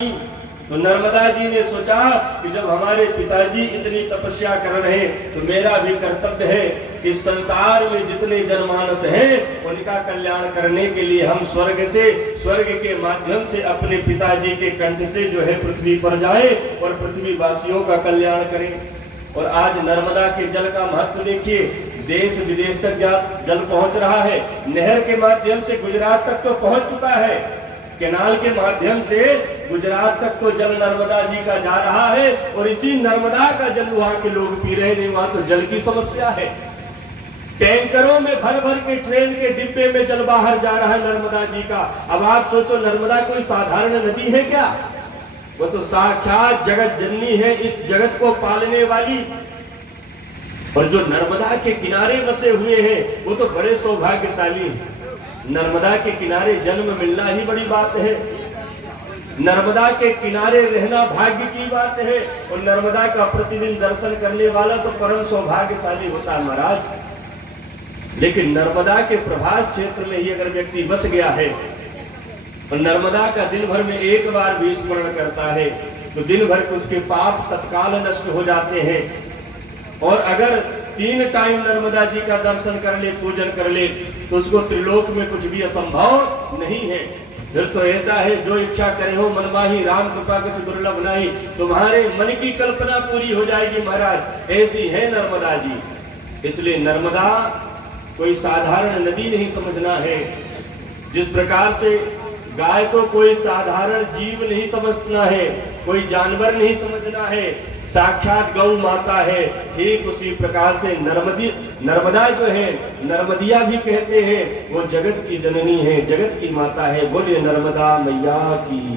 तो नर्मदा जी ने सोचा कि जब हमारे पिताजी इतनी तपस्या कर रहे हैं तो मेरा भी कर्तव्य है कि संसार में जितने जनमानस हैं उनका कल्याण करने के लिए हम स्वर्ग के माध्यम से अपने पिताजी के कंठ से जो है पृथ्वी पर जाए और पृथ्वी वासियों का कल्याण करें। और आज नर्मदा के जल का महत्व देखिए, देश विदेश तक जल पहुंच रहा है। नहर के माध्यम से गुजरात तक तो पहुंच चुका है, कैनाल के माध्यम से गुजरात तक तो जल नर्मदा जी का जा रहा है और इसी नर्मदा का जल वहां के लोग पी रहे हैं। वहां तो जल की समस्या है, टैंकरों में भर भर के ट्रेन के डिब्बे में जल बाहर जा रहा है नर्मदा जी का। अब आप सोचो, नर्मदा कोई साधारण नदी है क्या? वो तो साक्षात जगत जननी है, इस जगत को पालने वाली। और जो नर्मदा के किनारे बसे हुए हैं वो तो बड़े सौभाग्यशाली हैं। नर्मदा के किनारे जन्म मिलना ही बड़ी बात है, नर्मदा के किनारे रहना भाग्य की बात है। और नर्मदा का प्रतिदिन दर्शन करने वाला तो परम सौभाग्यशाली होता है महाराज। लेकिन नर्मदा के प्रभास क्षेत्र में ही अगर व्यक्ति बस गया है और नर्मदा का दिन भर में एक बार भी स्मरण करता है तो दिन भर के उसके पाप तत्काल नष्ट हो जाते हैं। और अगर 3 टाइम नर्मदा जी का दर्शन कर ले, पूजन कर ले, तो उसको त्रिलोक में कुछ भी असंभव नहीं है। फिर तो ऐसा है, जो इच्छा करे हो मन माही, राम कृपा कुछ दुर्लभ नहीं। तुम्हारे मन की कल्पना पूरी हो जाएगी महाराज, ऐसी है नर्मदा जी। इसलिए नर्मदा कोई साधारण नदी नहीं समझना है। जिस प्रकार से गाय को कोई साधारण जीव नहीं समझना है, कोई जानवर नहीं समझना है, साक्षात गौ माता है, ठीक उसी प्रकार से नर्मदा जो है, नर्मदिया भी कहते हैं, वो जगत की जननी है, जगत की माता है। बोलिए नर्मदा मैया की।